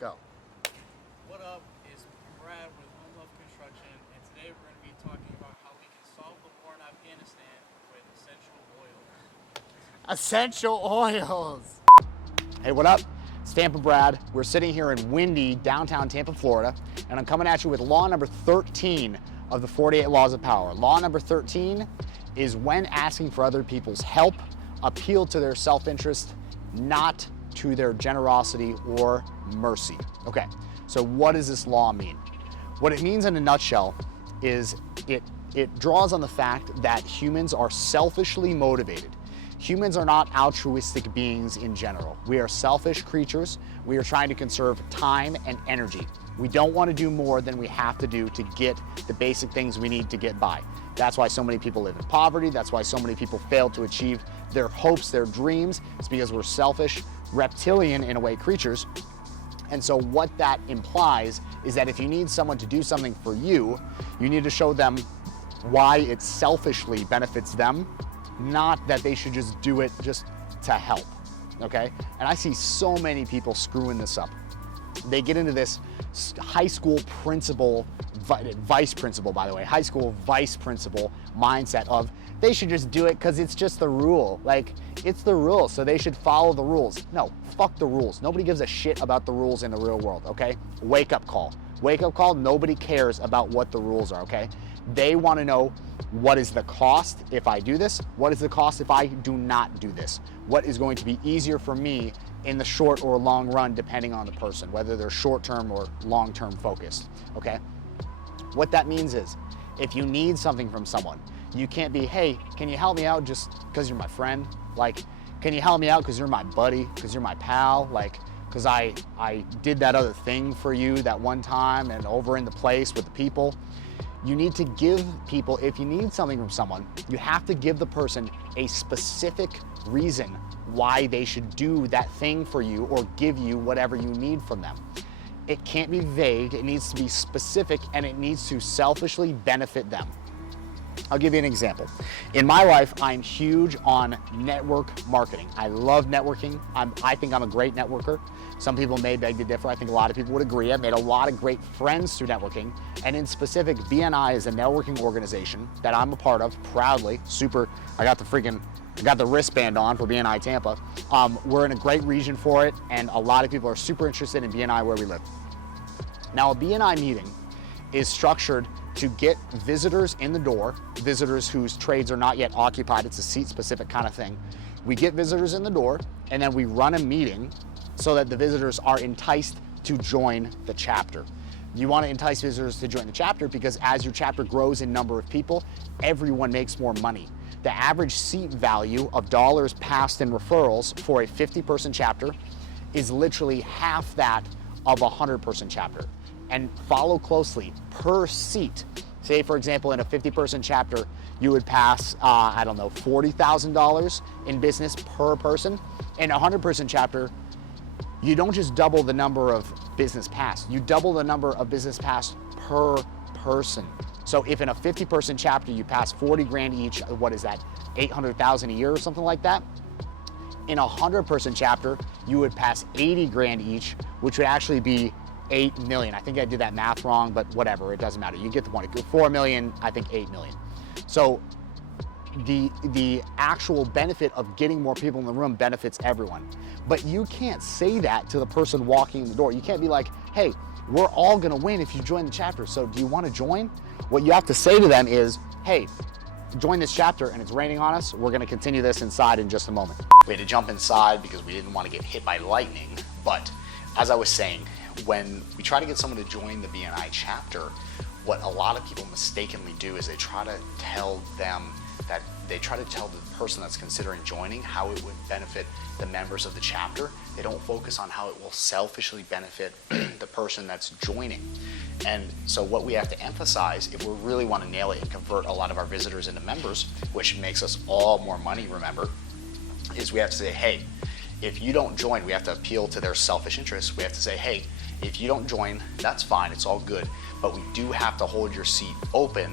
Go. What up? Is Brad with Home Love Construction, and today we're going to be talking about how we can solve the war in Afghanistan with essential oils. Essential oils. Hey, what up? It's Tampa Brad. We're sitting here in windy downtown Tampa, Florida, and I'm coming at you with law number 13 of the 48 Laws of Power. Law number 13 is when asking for other people's help, appeal to their self-interest, not to their generosity or mercy. Okay, so what does this law mean? What it means in a nutshell is it draws on the fact that humans are selfishly motivated. Humans are not altruistic beings in general. We are selfish creatures. We are trying to conserve time and energy. We don't want to do more than we have to do to get the basic things we need to get by. That's why so many people live in poverty. That's why so many people fail to achieve their hopes, their dreams. It's because we're selfish, reptilian in a way creatures. And so what that implies is that if you need someone to do something for you, you need to show them why it selfishly benefits them, not that they should just do it just to help, okay? And I see so many people screwing this up. They get into this high school principal, vice principal, by the way, high school vice principal mindset of they should just do it because it's just the rule. Like, it's the rule, so they should follow the rules. No, fuck the rules. Nobody gives a shit about the rules in the real world, okay? Wake up call. Wake up call, nobody cares about what the rules are, okay? They want to know, what is the cost if I do this? What is the cost if I do not do this? What is going to be easier for me in the short or long run, depending on the person, whether they're short-term or long-term focused, okay? What that means is, if you need something from someone, you can't be, hey, can you help me out just because you're my friend? Like, can you help me out because you're my buddy, because you're my pal? Like, because I did that other thing for you that one time and over in the place with the people. You need to give people, if you need something from someone, you have to give the person a specific reason why they should do that thing for you or give you whatever you need from them. It can't be vague, it needs to be specific, and it needs to selfishly benefit them. I'll give you an example. In my life, I'm huge on network marketing. I love networking. I think I'm a great networker. Some people may beg to differ. I think a lot of people would agree. I've made a lot of great friends through networking. And in specific, BNI is a networking organization that I'm a part of, proudly, super. I got the wristband on for BNI Tampa. We're in a great region for it, and a lot of people are super interested in BNI where we live. Now, a BNI meeting is structured to get visitors in the door, visitors whose trades are not yet occupied. It's a seat-specific kind of thing. We get visitors in the door, and then we run a meeting so that the visitors are enticed to join the chapter. You want to entice visitors to join the chapter because as your chapter grows in number of people, everyone makes more money. The average seat value of dollars passed in referrals for a 50-person chapter is literally half that of a 100-person chapter. And follow closely, per seat. Say, for example, in a 50-person chapter, you would pass, I don't know, $40,000 in business per person. In a 100-person chapter, you don't just double the number of business passed, you double the number of business passed per person. So if in a 50-person chapter you pass 40 grand each, what is that, 800,000 a year or something like that? In a 100-person chapter, you would pass 80 grand each, which would actually be 8 million. I think I did that math wrong, but whatever, it doesn't matter. You get the point. 4 million, I think 8 million. So the actual benefit of getting more people in the room benefits everyone. But you can't say that to the person walking in the door. You can't be like, hey, we're all gonna win if you join the chapter, so do you wanna join? What you have to say to them is, hey, join this chapter and it's raining on us. We're gonna continue this inside in just a moment. We had to jump inside because we didn't want to get hit by lightning. But as I was saying, when we try to get someone to join the BNI chapter, what a lot of people mistakenly do is they try to tell the person that's considering joining how it would benefit the members of the chapter. They don't focus on how it will selfishly benefit the person that's joining. And so what we have to emphasize, if we really want to nail it and convert a lot of our visitors into members, which makes us all more money, remember, is we have to say, hey, if you don't join, we have to appeal to their selfish interests. We have to say, hey, if you don't join, that's fine, it's all good, but we do have to hold your seat open.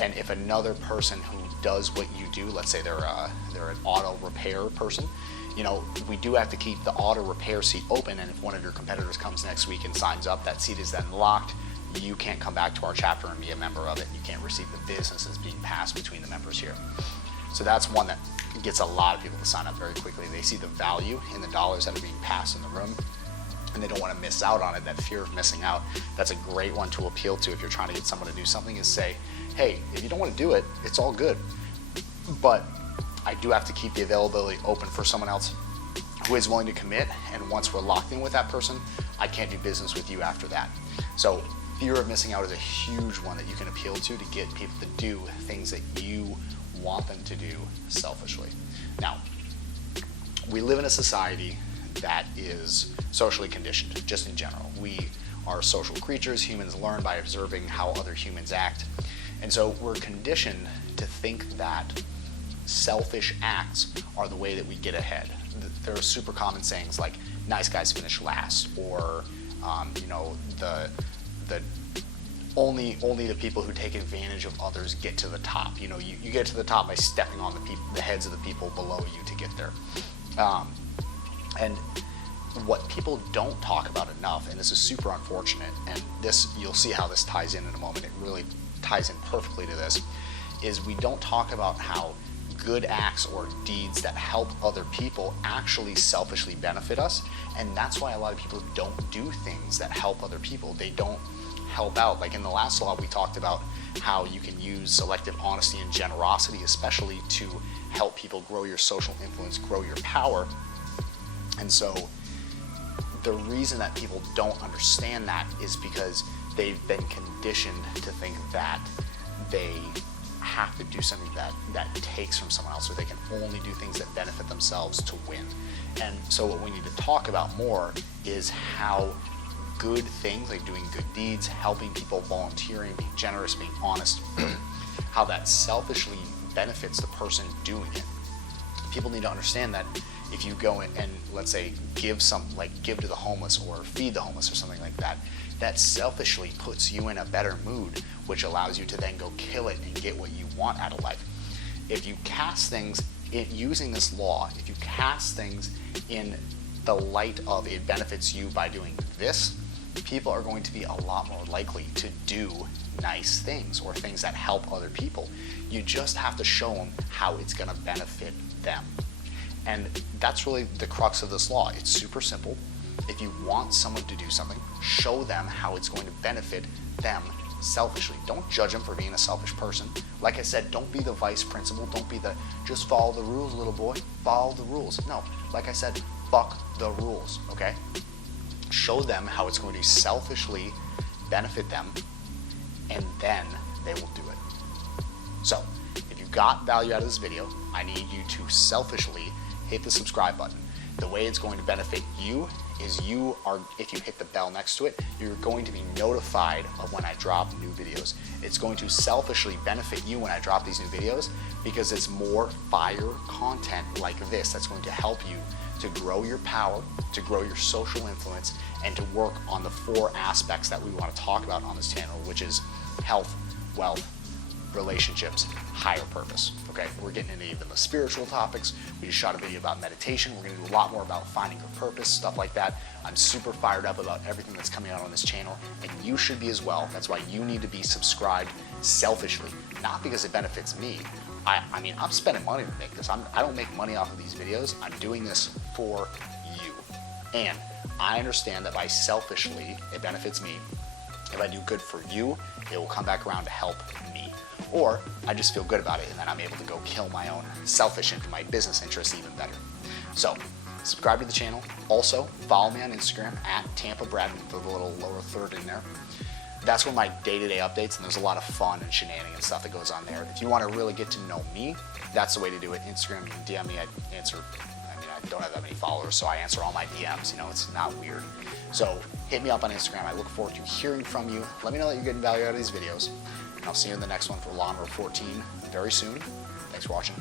And if another person who does what you do, let's say they're an auto repair person, we do have to keep the auto repair seat open, and if one of your competitors comes next week and signs up, that seat is then locked. You can't come back to our chapter and be a member of it. You can't receive the businesses being passed between the members here. So that's one that gets a lot of people to sign up very quickly. They see the value in the dollars that are being passed in the room, and they don't want to miss out on it, that fear of missing out. That's a great one to appeal to if you're trying to get someone to do something, is say, hey, if you don't want to do it, it's all good. But I do have to keep the availability open for someone else who is willing to commit, and once we're locked in with that person, I can't do business with you after that. So fear of missing out is a huge one that you can appeal to get people to do things that you want them to do selfishly. Now, we live in a society that is socially conditioned, just in general. We are social creatures. Humans learn by observing how other humans act. And so we're conditioned to think that selfish acts are the way that we get ahead. There are super common sayings like nice guys finish last, or the only the people who take advantage of others get to the top. You get to the top by stepping on the heads of the people below you to get there. And what people don't talk about enough, and this is super unfortunate, and this, you'll see how this ties in a moment, it really ties in perfectly to this, is we don't talk about how good acts or deeds that help other people actually selfishly benefit us. And that's why a lot of people don't do things that help other people. They don't help out. Like in the last law, we talked about how you can use selective honesty and generosity, especially to help people grow your social influence, grow your power. And so the reason that people don't understand that is because they've been conditioned to think that they have to do something that takes from someone else, or they can only do things that benefit themselves to win. And so what we need to talk about more is how good things, like doing good deeds, helping people, volunteering, being generous, being honest, how that selfishly benefits the person doing it. People need to understand that if you go in and, let's say, give to the homeless or feed the homeless or something like that, that selfishly puts you in a better mood, which allows you to then go kill it and get what you want out of life. If you cast things using this law, if you cast things in the light of it benefits you by doing this, people are going to be a lot more likely to do nice things or things that help other people. You just have to show them how it's going to benefit them. And that's really the crux of this law. It's super simple. If you want someone to do something, show them how it's going to benefit them selfishly. Don't judge them for being a selfish person. Like I said, don't be the vice principal. Don't be the just follow the rules, little boy. Follow the rules. No, like I said, fuck the rules, okay? Show them how it's going to selfishly benefit them, and then they will do it. So, if you got value out of this video, I need you to selfishly hit the subscribe button. The way it's going to benefit you is if you hit the bell next to it, you're going to be notified of when I drop new videos. It's going to selfishly benefit you when I drop these new videos because it's more fire content like this that's going to help you to grow your power, to grow your social influence, and to work on the 4 aspects that we want to talk about on this channel, which is health, wealth, relationships, higher purpose. Okay, we're getting into even the spiritual topics. We just shot a video about meditation. We're going to do a lot more about finding your purpose, stuff like that. I'm super fired up about everything that's coming out on this channel, and you should be as well. That's why you need to be subscribed selfishly, not because it benefits me. I mean, I'm spending money to make this. I don't make money off of these videos. I'm doing this for you. And I understand that by selfishly, it benefits me. If I do good for you, it will come back around to help me. Or I just feel good about it, and then I'm able to go kill my own selfish into my business interests even better. So subscribe to the channel. Also, follow me on Instagram at Tampa Brad with the little lower third in there. That's where my day-to-day updates, and there's a lot of fun and shenanigans stuff that goes on there. If you want to really get to know me, that's the way to do it. Instagram, you can DM me. I answer. I mean, I don't have that many followers, so I answer all my DMs. It's not weird. So hit me up on Instagram. I look forward to hearing from you. Let me know that you're getting value out of these videos. And I'll see you in the next one for Law Number 14 very soon. Thanks for watching.